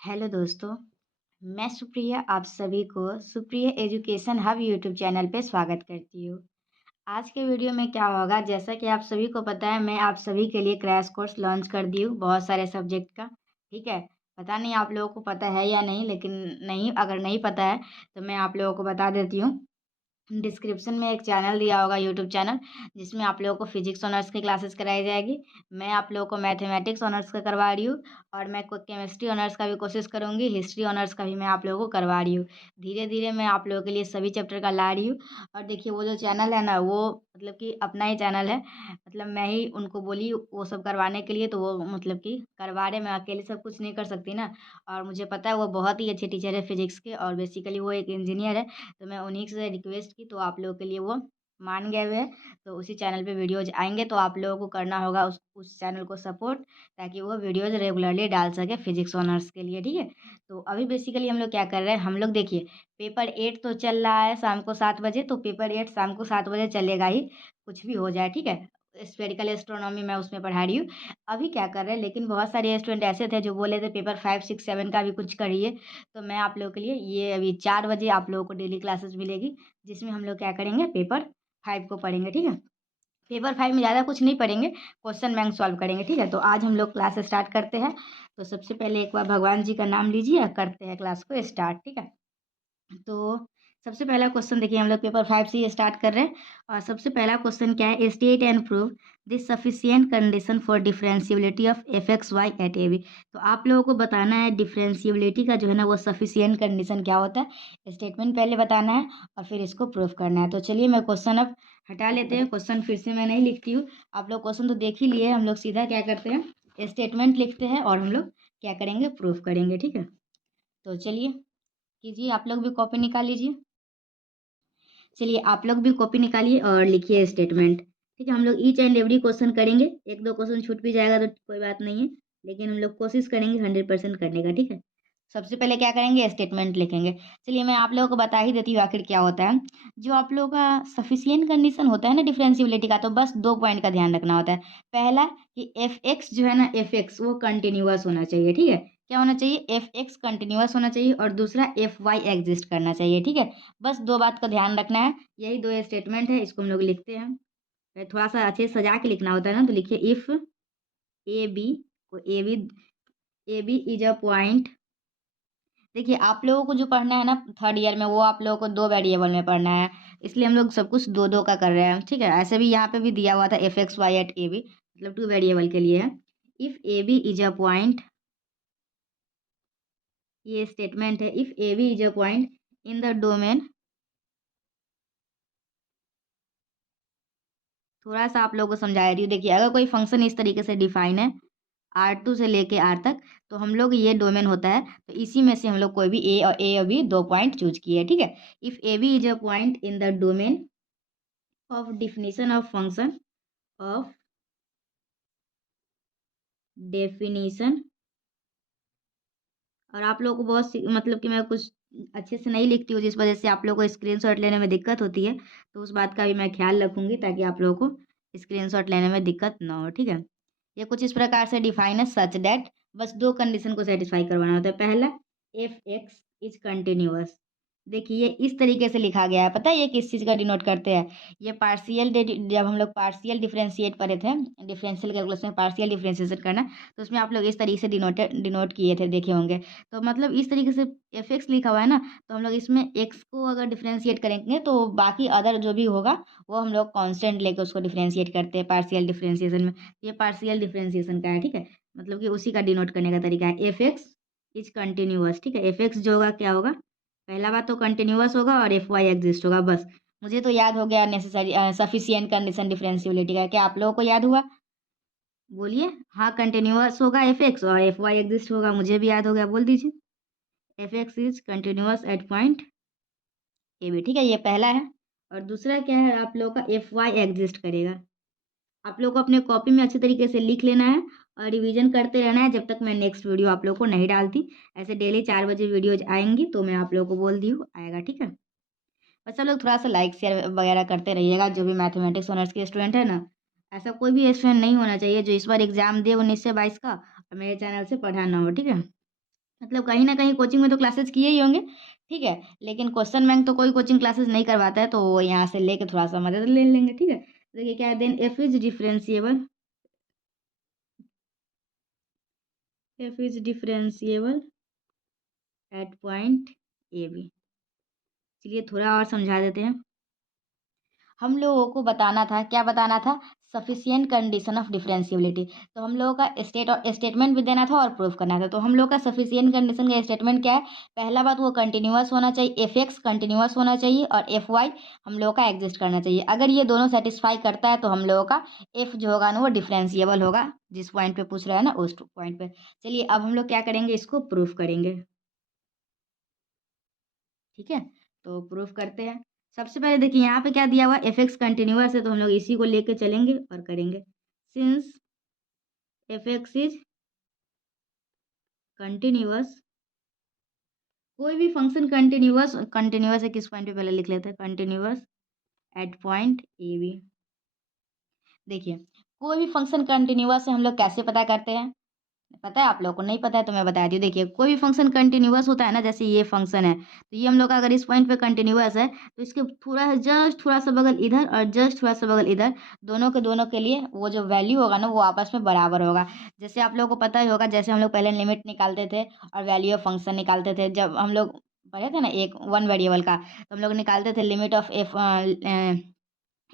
Hello दोस्तों, मैं सुप्रिया आप सभी को Supriya education hub YouTube channel पे स्वागत करती हूँ। आज के वीडियो में क्या होगा, जैसा कि आप सभी को पता है, मैं आप सभी के लिए क्रैश कोर्स लॉन्च कर दी हूँ बहुत सारे सब्जेक्ट का। ठीक है, पता नहीं आप लोगों को पता है या नहीं, लेकिन नहीं, अगर नहीं पता है तो मैं आप लोगों को बता देती हूँ। डिस्क्रिप्शन में एक चैनल दिया होगा, यूट्यूब चैनल, जिसमें आप लोगों को फिजिक्स ऑनर्स की क्लासेस कराई जाएगी। मैं आप लोगों को मैथमेटिक्स ऑनर्स का करवा रही हूँ, और मैं कोई केमिस्ट्री ऑनर्स का भी कोशिश करूँगी, हिस्ट्री ऑनर्स का भी मैं आप लोगों को करवा रही हूँ। धीरे धीरे मैं आप लोगों के लिए सभी चैप्टर का ला रही हूँ। और देखिए, वो जो चैनल है ना, वो मतलब कि अपना ही चैनल है, मतलब मैं ही उनको बोली वो सब करवाने के लिए, तो वो मतलब कि करवा रहे। मैं अकेले सब कुछ नहीं कर सकती ना। और मुझे पता है वो बहुत ही अच्छे टीचर है फिजिक्स के, और बेसिकली वो एक इंजीनियर है। तो मैं उन्हीं से रिक्वेस्ट की, तो आप लोगों के लिए वो मान गए हुए हैं। तो उसी चैनल पे वीडियोज आएंगे, तो आप लोगों को करना होगा उस चैनल को सपोर्ट, ताकि वो वीडियोज रेगुलरली डाल सके फिजिक्स ऑनर्स के लिए। ठीक है, तो अभी बेसिकली हम लोग क्या कर रहे हैं, हम लोग देखिए, पेपर 8 तो चल रहा है शाम को 7 बजे, तो पेपर 8 शाम को 7 बजे चलेगा ही, कुछ भी हो जाए। ठीक है, स्फेरिकल एस्ट्रोनॉमी मैं उसमें पढ़ा रही हूँ। अभी क्या कर रहे हैं, लेकिन बहुत सारे स्टूडेंट ऐसे थे जो बोले थे पेपर 5, 6, 7 का भी कुछ करिए। तो मैं आप लोगों के लिए ये अभी 4 बजे आप लोगों को डेली क्लासेस मिलेगी, जिसमें हम लोग क्या करेंगे, पेपर 5 को पढ़ेंगे। ठीक है, पेपर 5 में ज़्यादा कुछ नहीं पढ़ेंगे, क्वेश्चन बैंक सॉल्व करेंगे। ठीक है, तो आज हम लोग क्लास स्टार्ट करते हैं। तो सबसे पहले एक बार भगवान जी का नाम लीजिए, करते हैं क्लास को स्टार्ट। ठीक है, तो सबसे पहला क्वेश्चन देखिए, हम लोग पेपर 5 से स्टार्ट कर रहे हैं। और सबसे पहला क्वेश्चन क्या है, state and prove this sufficient condition for differentiability of F X Y at A B. तो आप लोगों को बताना है डिफरेंशियबिलिटी का जो है ना, वो सफिशिएंट कंडीशन क्या होता है, स्टेटमेंट पहले बताना है और फिर इसको प्रूव करना है। तो चलिए, मैं क्वेश्चन अब हटा लेते हैं, क्वेश्चन फिर से मैं नहीं लिखती हूँ। आप लोग क्वेश्चन तो देख ही लिए, हम लोग सीधा क्या करते हैं, स्टेटमेंट लिखते हैं और हम लोग क्या करेंगे, प्रूफ करेंगे। ठीक है, तो चलिए कीजिए, आप लोग भी कॉपी निकाल लीजिए। चलिए, आप लोग भी कॉपी निकालिए और लिखिए स्टेटमेंट। ठीक है, हम लोग ईच एंड एवरी क्वेश्चन करेंगे, एक दो क्वेश्चन छूट भी जाएगा तो कोई बात नहीं है, लेकिन हम लोग कोशिश करेंगे 100% करने का। ठीक है, सबसे पहले क्या करेंगे, स्टेटमेंट लिखेंगे। चलिए, मैं आप लोगों को बता ही देती हूँ आखिर क्या होता है। जो आप लोगों का सफिशियंट कंडीशन होता है ना डिफरेंशियबिलिटी का, तो बस 2 पॉइंट का ध्यान रखना होता है। पहला कि एफ एक्स जो है ना, एफ एक्स वो कंटिन्यूअस होना चाहिए। ठीक है, क्या होना चाहिए, एफ एक्स कंटिन्यूअस होना चाहिए, और दूसरा एफ वाई एग्जिस्ट करना चाहिए। ठीक है, बस 2 बात का ध्यान रखना है। यही 2 स्टेटमेंट है, इसको हम लोग लिखते हैं। थोड़ा सा अच्छे से सजा के लिखना होता है ना, तो लिखिए इफ ए बी, को A B is a point. देखिए, आप लोगों को जो पढ़ना है ना थर्ड ईयर में, वो आप लोगों को 2 वेरिएबल में पढ़ना है, इसलिए हम लोग सब कुछ 2 2 का कर रहे हैं। ठीक है, ऐसे भी यहाँ पे भी दिया हुआ था F X Y at A B, मतलब 2 वेरिएबल के लिए है। If A B is a point, ये स्टेटमेंट है, if A B is a point in the domain, थोड़ा सा आप लोगों को समझा रही हूँ। देखिए, अगर कोई फंक्शन इस तरीके से डिफाइन है R2 से लेके R तक, तो हम लोग ये डोमेन होता है, तो इसी में से हम लोग कोई भी ए और बी 2 पॉइंट चूज किए। ठीक है, if A B is a point in the domain of definition of function, of definition, और आप लोगों को बहुत मतलब कि मैं कुछ अच्छे से नहीं लिखती हूँ, जिस वजह से आप लोगों को स्क्रीनशॉट लेने में दिक्कत होती है, तो उस बात का भी मैं ख्याल रखूंगी, ताकि आप लोगों को स्क्रीनशॉट लेने में दिक्कत ना हो। ठीक है, ये कुछ इस प्रकार से डिफाइन है, सच दैट, बस 2 कंडीशन को सेटिस्फाई करवाना होता है। पहला, एफ एक्स इज कंटिन्यूअस। देखिए, ये इस तरीके से लिखा गया है, पता है ये किस चीज़ का डिनोट करते हैं, ये पार्शियल, जब हम लोग पार्शियल डिफरेंशिएट पढ़े थे, डिफरेंशियल कैलकुलस में पार्शियल डिफरेंशिएशन करना, तो उसमें आप लोग इस तरीके से डिनोट किए थे, देखे होंगे। तो मतलब इस तरीके से एफ एक्स लिखा हुआ है ना, तो हम लोग इसमें एक्स को अगर डिफरेंशिएट करेंगे, तो बाकी अदर जो भी होगा वो हम लोग कांस्टेंट लेके उसको डिफरेंशिएट करते हैं पार्शियल डिफरेंशिएशन में। ये पार्शियल डिफरेंशिएशन का है। ठीक है, मतलब कि उसी का डिनोट करने का तरीका है, एफ एक्स इज कंटिन्यूअस। ठीक है, एफ एक्स जो होगा क्या होगा, पहला बात तो कंटिन्यूअस होगा और एफ वाई एग्जिस्ट होगा। बस मुझे तो याद हो गया नेसेसरी सफिशिएंट कंडीशन डिफरेंशियबिलिटी का, क्या आप लोगों को याद हुआ, बोलिए। हाँ, कंटिन्यूअस होगा एफ एक्स और एफ वाई एग्जिस्ट होगा, मुझे भी याद हो गया, बोल दीजिए। F X is continuous at point A B. ठीक है, ये पहला है। और दूसरा क्या है, आप लोगों का एफ वाई एग्जिस्ट करेगा। आप लोग को अपने कॉपी में अच्छे तरीके से लिख लेना है और रिवीजन करते रहना है, जब तक मैं नेक्स्ट वीडियो आप लोग को नहीं डालती। ऐसे डेली 4 बजे वीडियोज आएंगी, तो मैं आप लोगों को बोल दी हूँ आएगा। ठीक है, बस सब लोग थोड़ा सा लाइक शेयर वगैरह करते रहिएगा, जो भी मैथमेटिक्स ऑनर्स के स्टूडेंट है ना। ऐसा कोई भी स्टूडेंट नहीं होना चाहिए जो इस बार एग्जाम दे 19 से 22 का और मेरे चैनल से पढ़ा ना हो। ठीक है, मतलब कहीं ना कहीं कोचिंग में तो क्लासेस किए ही होंगे, ठीक है, लेकिन क्वेश्चन बैंक तो कोई कोचिंग क्लासेस नहीं करवाता है, तो वो यहाँ से लेके थोड़ा सा मदद ले लेंगे, ठीक है। देखिए क्या है, then F is differentiable at point A B. चलिए थोड़ा और समझा देते हैं। हम लोगों को बताना था, क्या बताना था, सफिशियंट कंडीशन ऑफ डिफरेंशियबिलिटी। तो हम लोगों का स्टेटमेंट भी देना था और प्रूफ करना था। तो हम लोग का सफिशियंट कंडीशन का स्टेटमेंट क्या है, पहला बात वो कंटिन्यूअस होना चाहिए, एफ एक्स कंटिन्यूअस होना चाहिए और एफ वाई हम लोगों का एग्जिस्ट करना चाहिए। अगर ये दोनों सेटिस्फाई करता है तो हम लोगों का एफ जो होगा ना वो डिफरेंशिएबल होगा, जिस पॉइंट पे पूछ रहा है ना उस पॉइंट पे। चलिए अब हम लोग क्या करेंगे, इसको प्रूफ करेंगे, ठीक है। तो प्रूफ करते हैं। सबसे पहले देखिए यहाँ पे क्या दिया हुआ, एफ एक्स कंटिन्यूअस है, तो हम लोग इसी को लेके चलेंगे और करेंगे। Since F X is continuous, कोई भी फंक्शन कंटिन्यूअस कंटिन्यूअस है, किस पॉइंट पे पहले लिख लेते हैं, continuous at point A B. देखिए कोई भी फंक्शन कंटिन्यूअस है हम लोग कैसे पता करते हैं, पता है आप लोगों को, नहीं पता है तो मैं बता दी हूँ। देखिए कोई भी फंक्शन कंटिन्यूअस होता है ना, जैसे ये फंक्शन है, तो ये हम लोग का अगर इस पॉइंट पे कंटिन्यूअस है तो इसके थोड़ा सा बगल इधर और जस्ट थोड़ा सा बगल इधर, दोनों के लिए वो जो वैल्यू होगा ना वो आपस में बराबर होगा। जैसे आप लोगों को पता ही होगा, जैसे हम लोग पहले लिमिट निकालते थे और वैल्यू ऑफ फंक्शन निकालते थे, जब हम लोग पढ़े थे ना एक वन वेरिएबल का, तो हम लोग निकालते थे limit of F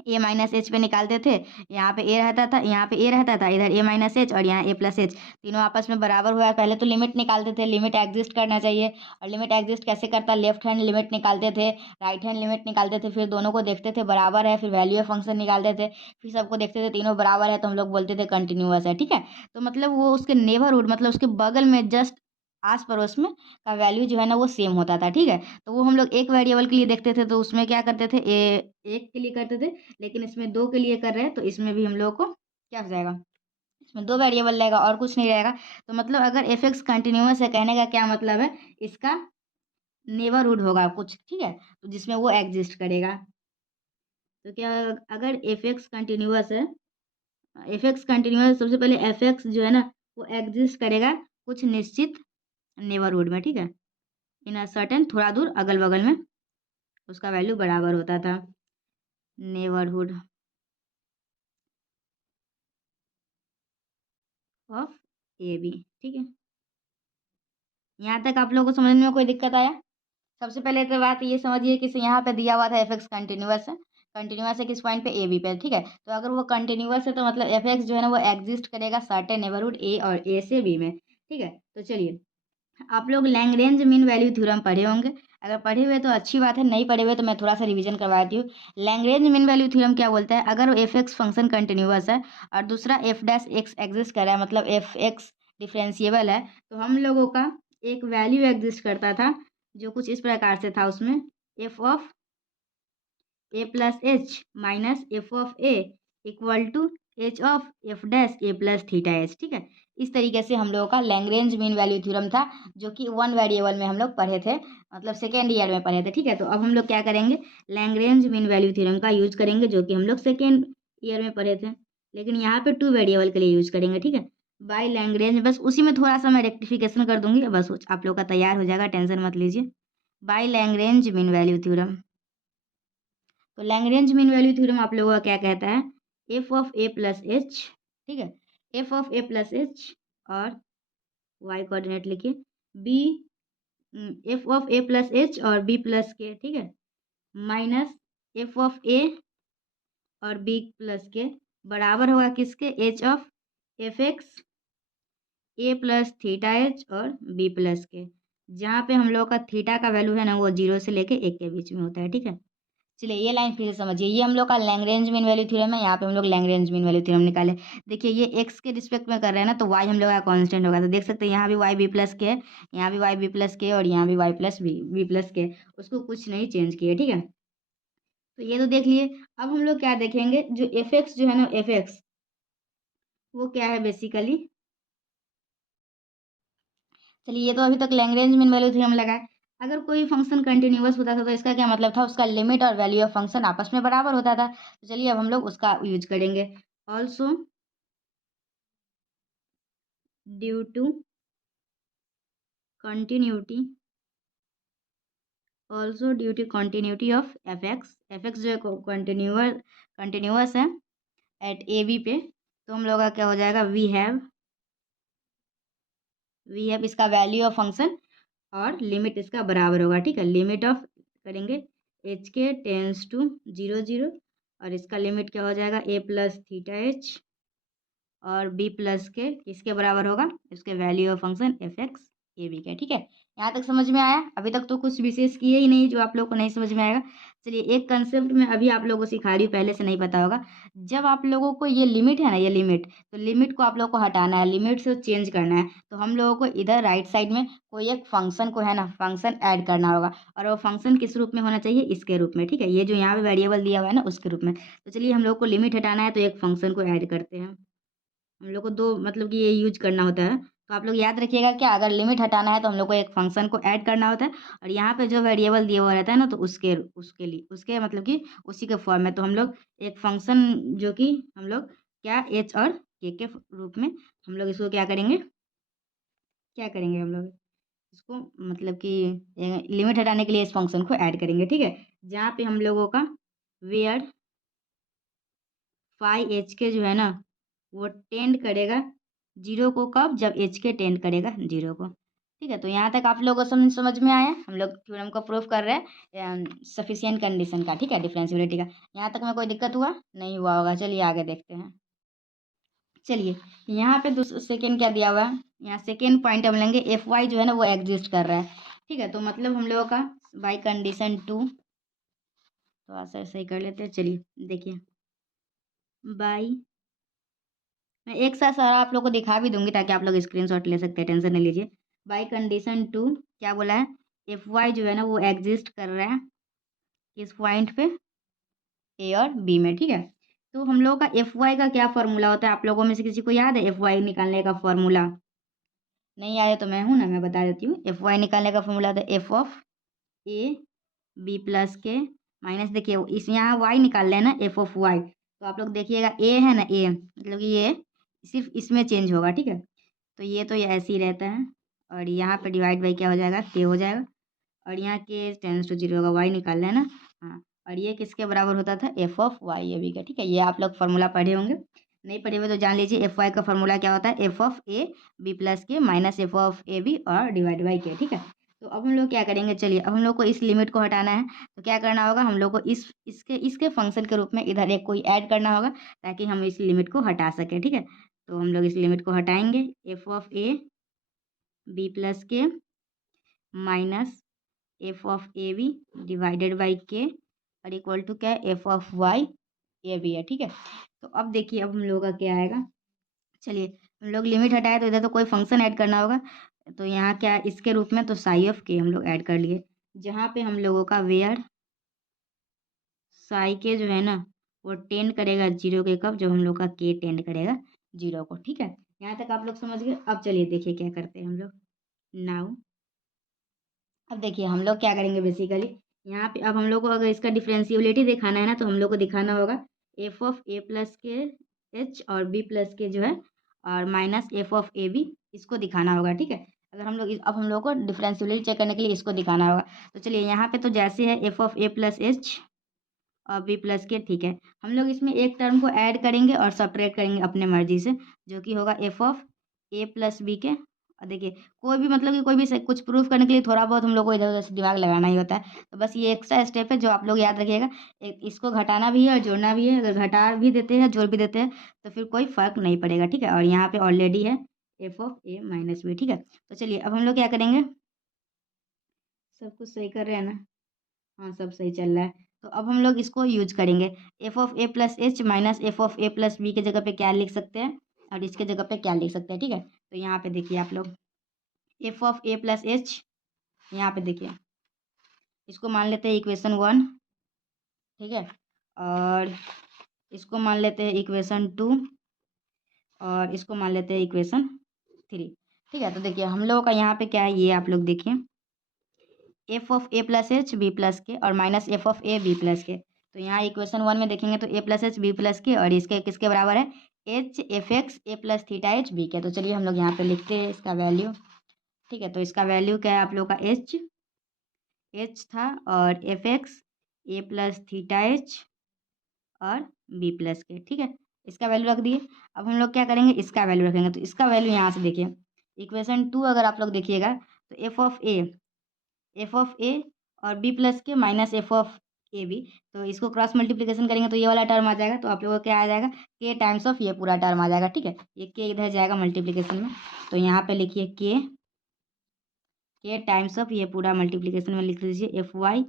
A minus H पे निकालते थे। यहाँ पे ए रहता था, यहाँ पे ए रहता था, इधर ए माइनस एच और यहाँ ए प्लस एच, तीनों आपस में बराबर हुआ है। पहले तो लिमिट निकालते थे, लिमिट एग्जिस्ट करना चाहिए, और लिमिट एग्जिस्ट कैसे करता, लेफ्ट हैंड लिमिट निकालते थे, राइट हैंड लिमिट निकालते थे, फिर दोनों को देखते थे बराबर है, फिर वैल्यू ऑफ फंक्शन निकालते थे, फिर सबको देखते थे तीनों बराबर है तो हम लोग बोलते थे कंटिन्यूअस है, ठीक है। तो मतलब वो उसके नेबरहुड मतलब उसके बगल में जस्ट आस पड़ोस में का वैल्यू जो है ना वो सेम होता था, ठीक है। तो वो हम लोग एक वेरिएबल के लिए देखते थे, तो उसमें क्या करते थे, एक के लिए करते थे, लेकिन इसमें दो के लिए कर रहे हैं तो इसमें भी हम लोग को क्या हो जाएगा, इसमें दो वेरिएबल रहेगा और कुछ नहीं रहेगा। तो मतलब अगर एफ एक्स कंटिन्यूअस है, कहने का क्या मतलब है, इसका नेबरहुड होगा कुछ, ठीक है, तो जिसमें वो एग्जिस्ट करेगा। तो क्या, अगर एफ एक्स कंटिन्यूअस है, एफ एक्स कंटिन्यूअस, सबसे पहले एफ एक्स जो है ना वो एग्जिस्ट करेगा कुछ निश्चित नेबरहुड में, ठीक है, इन अ सर्टेन, थोड़ा दूर अगल बगल में उसका वैल्यू बराबर होता था, नेबरहुड ऑफ ए बी, ठीक है। यहाँ तक आप लोगों को समझने में कोई दिक्कत आया? सबसे पहले तो बात ये समझिए कि यहाँ पे दिया हुआ था एफ एक्स कंटिन्यूअस है, कंटिन्यूअस है किस पॉइंट पे, ए बी पे, ठीक है। तो अगर वो कंटिन्यूअस है तो मतलब एफ एक्स जो है ना वो एग्जिस्ट करेगा सर्टेन नेबरहुड ए और ए से बी में, ठीक है। तो चलिए, आप लोग लैग्रेंज मीन वैल्यू थ्योरम पढ़े होंगे, अगर पढ़े हुए तो अच्छी बात है, नहीं पढ़े हुए तो मैं थोड़ा सा रिवीजन करवाती हूँ। लैग्रेंज मीन वैल्यू थ्योरम क्या बोलता है, अगर एफ एक्स फंक्शन कंटिन्यूअस है और दूसरा एफ डैश एक्स एग्जिस्ट कर रहा है, मतलब एफ एक्स डिफरेंशिएबल है, तो हम लोगों का एक वैल्यू एग्जिस्ट करता था जो कुछ इस प्रकार से था, उसमें F of A plus H minus F of A equal to H of F dash A plus theta H, ठीक है। इस तरीके से हम लोगों का लैग्रेंज मीन वैल्यू थ्योरम था, जो कि वन वेरिएबल में हम लोग पढ़े थे, मतलब सेकेंड ईयर में पढ़े थे, ठीक है। तो अब हम लोग क्या करेंगे, लैग्रेंज मीन वैल्यू थ्योरम का यूज करेंगे, जो कि हम लोग सेकेंड ईयर में पढ़े थे, लेकिन यहाँ पे टू वेरिएबल के लिए यूज करेंगे, ठीक है, बाई लैग्रेंज। बस उसी में थोड़ा सा मैं रेक्टिफिकेशन कर दूंगी, बस आप लोग का तैयार हो जाएगा, टेंशन मत लीजिए। By Lagrange mean value theorem, तो लैग्रेंज मीन वैल्यू थ्योरम आप लोगों का क्या कहता है, F of A plus H, ठीक है, F of A plus H और वाई कोऑर्डिनेट लिखिए, B, F of A plus H और बी प्लस के, ठीक है, माइनस एफ ऑफ ए और बी प्लस के बराबर होगा किसके, H of F X A plus theta H और बी प्लस के, जहाँ पे हम लोग का थीटा का वैल्यू है ना वो 0 से लेके 1 के बीच में होता है, ठीक है। चलिए ये लाइन फिर से समझिए, ये हम लोग का लैग्रेंज मीन वैल्यू थ्योरम है, यहाँ पे हम लोग लैग्रेंज मीन वैल्यू थ्योरम निकाले। देखिए ये एक्स के रिस्पेक्ट में कर रहे हैं ना, तो वाई हम लोग का कांस्टेंट होगा, तो देख सकते हैं यहाँ भी वाई बी प्लस के है, यहाँ भी वाई बी प्लस के और यहाँ भी वाई प्लस बी प्लस के, उसको कुछ नहीं चेंज किए, ठीक है। तो ये तो देख लिए। अब हम लोग क्या देखेंगे, जो एफ एक्स जो है ना, एफ एक्स वो क्या है बेसिकली, चलिए ये तो अभी तक लैग्रेंज मीन वैल्यू थ्योरम लगा है। अगर कोई फंक्शन कंटिन्यूअस होता था तो इसका क्या मतलब था, उसका लिमिट और वैल्यू ऑफ फंक्शन आपस में बराबर होता था। तो चलिए अब हम लोग उसका यूज करेंगे, also due to continuity also due to continuity of F X जो है कंटिन्यूअस है एट ए बी पे, तो हम लोग का क्या हो जाएगा, वी हैव इसका वैल्यू ऑफ फंक्शन और लिमिट इसका बराबर होगा, ठीक है। लिमिट ऑफ करेंगे एच के टेंस टू 0 0 और इसका लिमिट क्या हो जाएगा ए प्लस थीटा एच और बी प्लस के किसके बराबर होगा, इसके value of function F X A B का, ठीक है। यहाँ तक समझ में आया? अभी तक तो कुछ विशेष किए ही नहीं जो आप लोग को नहीं समझ में आएगा। चलिए एक कंसेप्ट में अभी आप लोगों को सिखा रही हूँ, पहले से नहीं पता होगा। जब आप लोगों को ये लिमिट है ना, ये लिमिट, तो लिमिट को आप लोग को हटाना है, लिमिट से चेंज करना है, तो हम लोगों को इधर राइट साइड में कोई एक फंक्शन को है ना, फंक्शन ऐड करना होगा, और वो फंक्शन किस रूप में होना चाहिए, इसके रूप में, ठीक है। ये जो यहाँ पे वेरिएबल दिया हुआ है ना, उसके रूप में। तो चलिए हम लोग को लिमिट हटाना है, तो एक फंक्शन को ऐड करते हैं। हम लोग को दो मतलब कि ये यूज करना होता है, तो आप लोग याद रखिएगा क्या, अगर लिमिट हटाना है तो हम लोग को एक फंक्शन को ऐड करना होता है, और यहाँ पे जो वेरिएबल दिया हुआ रहता है ना, तो उसके उसके लिए उसके मतलब कि उसी के फॉर्म में, तो हम लोग एक फंक्शन जो कि हम लोग क्या एच और के रूप में हम लोग इसको क्या करेंगे, हम लोग इसको मतलब कि लिमिट हटाने के लिए इस फंक्शन को ऐड करेंगे, ठीक है। जहाँ पे हम लोगों का वेयर फाई एच के जो है ना, वो टेंड करेगा जीरो को, कब, जब एच के टेंड करेगा जीरो को, ठीक है। तो यहाँ तक आप लोगों को समझ में आया? हम लोग थ्योरम को प्रूफ कर रहे हैं सफिशिएंट कंडीशन का, ठीक है, डिफरेंशियबिलिटी का। यहाँ तक में कोई दिक्कत हुआ नहीं हुआ होगा? चलिए आगे देखते हैं। चलिए यहाँ पे दूसरा सेकेंड क्या दिया हुआ है, यहाँ सेकेंड पॉइंट हम लेंगे एफ वाई जो है ना, वो एग्जिस्ट कर रहा है, ठीक है। तो मतलब हम लोगों का बाई कंडीशन 2, तो ऐसा ऐसे ही कर लेते हैं। चलिए देखिए, बाई, मैं एक साथ सारा आप लोग को दिखा भी दूंगी ताकि आप लोग स्क्रीनशॉट ले सकते हैं, टेंशन नहीं लीजिए। बाई कंडीशन 2 क्या बोला है, एफ वाई जो है ना, वो एग्जिस्ट कर रहा है किस पॉइंट पे, ए और बी में, ठीक है। तो हम लोग का एफ वाई का क्या फॉर्मूला होता है, आप लोगों में से किसी को याद है एफ वाई निकालने का फॉर्मूला? नहीं आया तो मैं हूं ना, मैं बता देती हूँ। एफ वाई निकालने का फॉर्मूला होता है F of A B plus K minus, देखिए इस यहाँ वाई निकाल लेना, एफ ऑफ वाई, तो आप लोग देखिएगा ए है ना, ए मतलब कि ये सिर्फ इसमें चेंज होगा, ठीक है। तो ये ऐसे ही रहता है, और यहाँ पे डिवाइड बाई क्या हो जाएगा, के हो जाएगा, और यहाँ के टेंस टू जीरो होगा, वाई निकाल लेना, हाँ। और ये किसके बराबर होता था, F of Y A B का, ठीक है। ये आप लोग फार्मूला पढ़े होंगे, नहीं पढ़े हुए तो जान लीजिए। एफ वाई का फार्मूला क्या होता है, F of A B plus K minus F of A B और डिवाइड बाई के, ठीक है। तो अब हम लोग क्या करेंगे, चलिए अब हम लोग को इस लिमिट को हटाना है, तो क्या करना होगा, हम लोग को इसके फंक्शन के रूप में इधर एक कोई ऐड करना होगा, ताकि हम इस लिमिट को हटा सकें, ठीक है। तो हम लोग इस लिमिट को हटाएंगे, F of A B plus K minus F of A B divided by K और इक्वल टू क्या है, F of Y A B है, ठीक है। तो अब देखिए, अब हम लोगों का क्या आएगा, चलिए हम लोग लिमिट हटाए तो इधर तो कोई फंक्शन ऐड करना होगा, तो यहाँ क्या इसके रूप में, तो साई ऑफ के हम लोग ऐड कर लिए, जहाँ पे हम लोगों का वेयर साई के जो है ना, वो टेंड करेगा जीरो के, कब, जब हम लोग का के टेंड करेगा जीरो को, ठीक है। यहाँ तक आप लोग समझ गए। अब चलिए देखिए क्या करते हैं हम लोग नाउ। अब देखिए हम लोग क्या करेंगे बेसिकली, यहाँ पे अब हम लोग को अगर इसका डिफरेंशियबिलिटी दिखाना है ना, तो हम लोग को दिखाना होगा F of A plus K H और बी प्लस के जो है, और minus F of A B, इसको दिखाना होगा, ठीक है। अगर हम लोग अब हम लोग को डिफरेंशियबिलिटी चेक करने के लिए इसको दिखाना होगा, तो चलिए यहाँ पे तो जैसे है F of A plus H और बी प्लस के, ठीक है। हम लोग इसमें एक टर्म को ऐड करेंगे और सब्ट्रैक्ट करेंगे अपने मर्जी से, जो कि होगा F of A plus B K. और देखिए कोई भी मतलब कि कोई भी कुछ प्रूफ करने के लिए थोड़ा बहुत हम लोग को इधर उधर से दिमाग लगाना ही होता है, तो बस ये एक्स्ट्रा स्टेप है जो आप लोग याद रखिएगा। इसको घटाना भी है और जोड़ना भी है, अगर घटा भी देते हैं जोड़ भी देते हैं तो फिर कोई फर्क नहीं पड़ेगा, ठीक है। और यहाँ पे ऑलरेडी है F of A minus B, ठीक है। तो चलिए अब हम लोग क्या करेंगे, सब कुछ सही कर रहे हैं ना, हाँ सब सही चल रहा है। तो अब हम लोग इसको यूज करेंगे, F of A plus H minus F of A plus B के जगह पे क्या लिख सकते हैं, और इसके जगह पे क्या लिख सकते हैं, ठीक है। तो यहाँ पे देखिए आप लोग F of A plus H, यहाँ पे देखिए इसको मान लेते हैं इक्वेशन 1, ठीक है, और इसको मान लेते हैं इक्वेशन 2, और इसको मान लेते हैं इक्वेशन 3, ठीक है। तो देखिए हम लोगों का यहाँ पे क्या है, ये आप लोग देखिए F of A plus H B plus K और minus F of A B plus K. तो यहाँ इक्वेशन 1 में देखेंगे तो A plus H B plus K, और इसके किसके बराबर है, H F X A plus theta H B K. तो चलिए हम लोग यहाँ पे लिखते हैं इसका वैल्यू, ठीक है। तो इसका वैल्यू क्या है आप लोग का एच था और F X A plus theta H और बी प्लस के, ठीक है। इसका वैल्यू रख दिए। अब हम लोग क्या करेंगे, इसका वैल्यू रखेंगे। तो इसका वैल्यू यहाँ से देखिए, इक्वेशन 2 अगर आप लोग देखिएगा तो एफ ऑफ ए और B plus K minus F of A B, तो इसको क्रॉस मल्टीप्लिकेशन करेंगे तो ये वाला टर्म आ जाएगा। तो आप लोगों को क्या आ जाएगा, के टाइम्स ऑफ ये पूरा टर्म आ जाएगा, ठीक है। ये के इधर जाएगा मल्टीप्लिकेशन में, तो यहाँ पे लिखिए के टाइम्स ऑफ ये पूरा मल्टीप्लिकेशन में लिख लीजिए F Y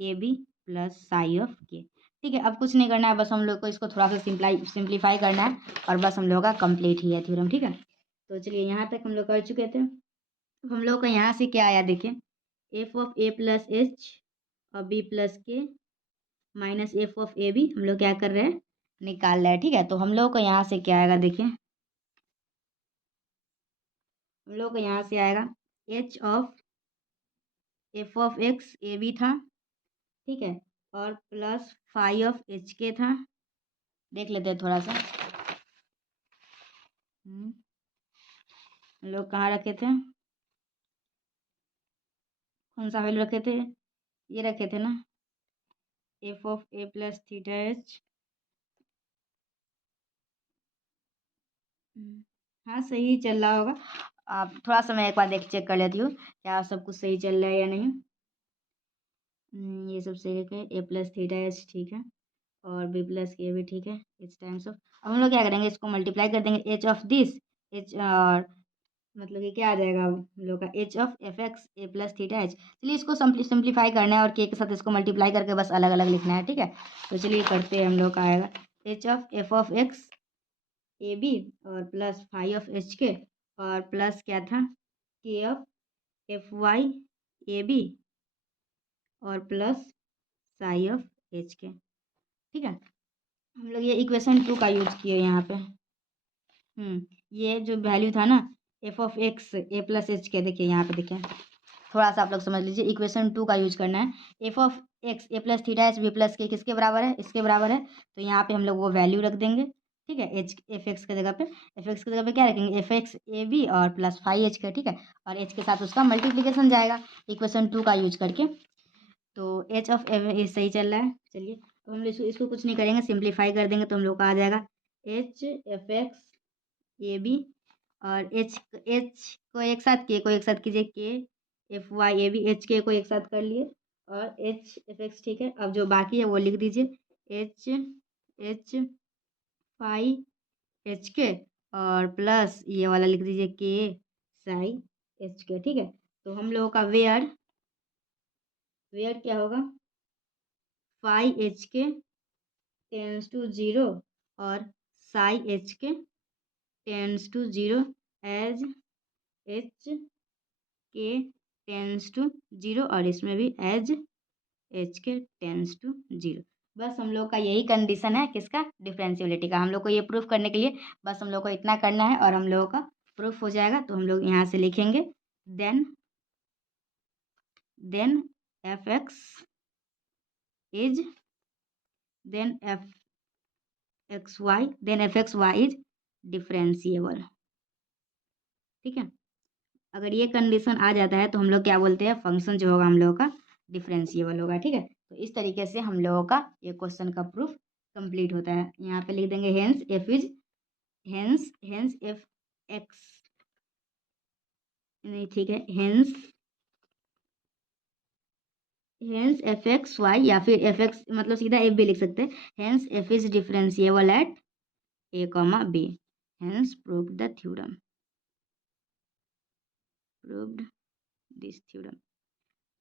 A B plus psi of K, ठीक है। अब कुछ नहीं करना है, बस हम लोग को इसको थोड़ा सा सिंप्लीफाई करना है और बस हम लोग का कंप्लीट ही है थ्योरम, ठीक है। तो चलिए यहाँ तक हम लोग कर चुके थे। हम लोग का यहाँ से क्या आया देखिए, F of A plus H और B plus K minus F of A B हम लोग क्या कर रहे हैं, निकाल रहे हैं, ठीक है। तो हम लोग को यहाँ से क्या आएगा देखिए, हम लोग को यहाँ से आएगा H of F of X A B था, ठीक है, और प्लस फाई ऑफ एच के था। देख लेते हैं थोड़ा सा, हम लोग कहाँ रखे थे, कौन सा वैल्यू रखे थे, ये रखे थे ना, F of A plus theta H. हाँ सही चल रहा होगा। आप थोड़ा सा मैं एक बार चेक कर लेती हूँ क्या सब कुछ सही चल रहा है या नहीं। ये सब सही है, ए प्लस थीटा एच ठीक है और बी प्लस के भी ठीक है, इट्स टाइम्स ऑफ। अब हम लोग क्या करेंगे, इसको मल्टीप्लाई कर देंगे, एच ऑफ दिस एच और मतलब ये क्या आ जाएगा हम लोग का, H of F X A plus theta H. चलिए इसको सिंप्लीफाई करना है और के साथ इसको मल्टीप्लाई करके बस अलग अलग लिखना है, ठीक है। तो चलिए करते हैं, हम लोग का आएगा H of F of X A B और plus phi of H K और प्लस क्या था, K of F Y A B और plus psi of H K, ठीक है। हम लोग ये इक्वेशन 2 का यूज किए यहाँ पे। ये जो वैल्यू था ना, F of X A plus H के, देखिए यहाँ पे देखिए, थोड़ा सा आप लोग समझ लीजिए, इक्वेशन 2 का यूज करना है। F of X A plus theta H B plus K किसके बराबर है, इसके बराबर है। तो यहाँ पे हम लोग वो वैल्यू रख देंगे, ठीक है। एच एफ एक्स की जगह पे, एफ एक्स की जगह पे क्या रखेंगे, एफ एक्स ए बी और प्लस फाइव एच का, ठीक है। और एच के साथ उसका मल्टीप्लीकेशन जाएगा इक्वेशन 2 का यूज करके। तो एच ऑफ ए सही चल रहा है। चलिए अब हम इसको कुछ नहीं करेंगे, सिंप्लीफाई कर देंगे तो हम लोग का आ जाएगा H F X A B और एच एच को एक साथ, के को एक साथ कीजिए, K F Y A B, H K को एक साथ कर लिए और एच एफ एक्स, ठीक है। अब जो बाकी है वो लिख दीजिए, एच फाई एच के और प्लस ये वाला लिख दीजिए, के साई एच के, ठीक है। तो हम लोगों का वेयर क्या होगा, phi H K tends to zero और psi H K tends to zero as H K tends to zero और इसमें भी as H K tends to zero. बस हम लोग का यही कंडीशन है किसका, डिफरेंशियबिलिटी का। हम लोग को ये प्रूफ करने के लिए बस हम लोग को इतना करना है और हम लोगों का प्रूफ हो जाएगा। तो हम लोग यहाँ से लिखेंगे then F X is then F X Y is differentiable, ठीक है। अगर ये कंडीशन आ जाता है तो हम लोग क्या बोलते हैं, फंक्शन जो होगा हम लोगों का डिफरेंशिएबल होगा, ठीक है। तो इस तरीके से हम लोगों का ये क्वेश्चन का प्रूफ कंप्लीट होता है। यहाँ पे लिख देंगे हेंस एफ एक्स, नहीं ठीक है, हेंस एफ एक्स वाई या फिर एफ एक्स मतलब सीधा एफ भी लिख सकते हैं, hence F is differentiable at A comma B, hence proved the theorem, proved this theorem,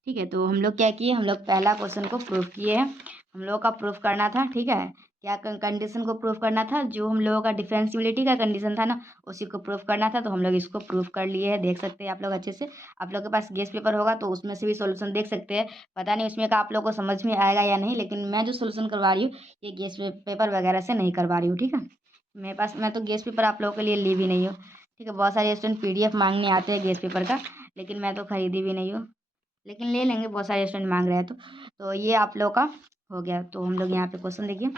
ठीक है। तो हम लोग क्या किए, हम लोग पहला क्वेश्चन को प्रूव किए हैं। हम लोगों का प्रूफ करना था, ठीक है, क्या कंडीशन को प्रूफ करना था, जो हम लोगों का डिफरेंशियबिलिटी का कंडीशन था ना, उसी को प्रूफ करना था। तो हम लोग इसको प्रूफ कर लिए हैं, देख सकते हैं आप लोग अच्छे से। आप लोग के पास गेस पेपर होगा तो उसमें से भी सोल्यूशन देख सकते हैं। पता नहीं उसमें का आप लोग को समझ में आएगा या नहीं, लेकिन मैं जो सोल्यूशन करवा रही हूँ ये गेस पेपर वगैरह से नहीं करवा रही हूँ, ठीक है। मेरे पास, मैं तो गेस पेपर आप लोगों के लिए ली भी नहीं हूँ, ठीक है। बहुत सारे स्टूडेंट PDF मांगने आते हैं गेस पेपर का, लेकिन मैं तो खरीदी भी नहीं हूँ, लेकिन ले लेंगे, बहुत सारे स्टूडेंट मांग रहे हैं। तो ये आप लोग का हो गया। तो हम लोग यहाँ पे क्वेश्चन देखिए,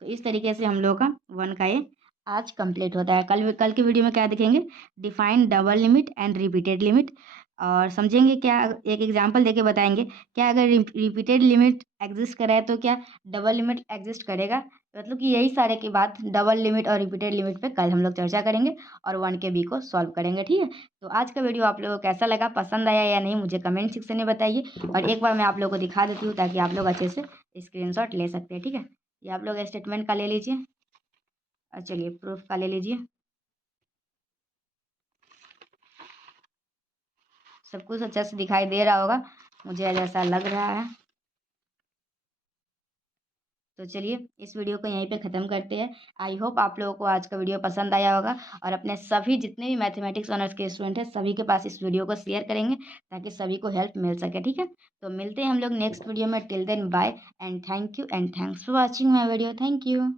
तो इस तरीके से हम लोग का 1 का ये आज कंप्लीट होता है। कल की वीडियो में क्या देखेंगे, define double limit and repeated limit. और समझेंगे क्या, एक एग्जांपल देके बताएंगे क्या अगर रिपीटेड लिमिट एग्जिस्ट करे तो क्या डबल लिमिट एग्जिस्ट करेगा। मतलब कि यही सारे की बात डबल लिमिट और रिपीटेड लिमिट पे कल हम लोग चर्चा करेंगे और 1 के बी को सॉल्व करेंगे। ठीक है, तो आज का वीडियो आप लोगों को कैसा लगा, पसंद आया या नहीं, मुझे कमेंट सेक्शन में बताइए। और एक बार मैं आप लोगों को दिखा देती हूँ ताकि आप लोग अच्छे से स्क्रीनशॉट ले सकते हैं। ठीक है, ये आप लोग स्टेटमेंट का ले लीजिए और चलिए प्रूफ का ले लीजिए। सब कुछ अच्छे से दिखाई दे रहा होगा, मुझे ऐसा लग रहा है। तो चलिए इस वीडियो को यहीं पे ख़त्म करते हैं। आई होप आप लोगों को आज का वीडियो पसंद आया होगा और अपने सभी जितने भी मैथमेटिक्स ऑनर्स के स्टूडेंट हैं सभी के पास इस वीडियो को शेयर करेंगे ताकि सभी को हेल्प मिल सके। ठीक है, तो मिलते हैं हम लोग नेक्स्ट वीडियो में। Till then bye and thank you and thanks for watching my video. Thank you.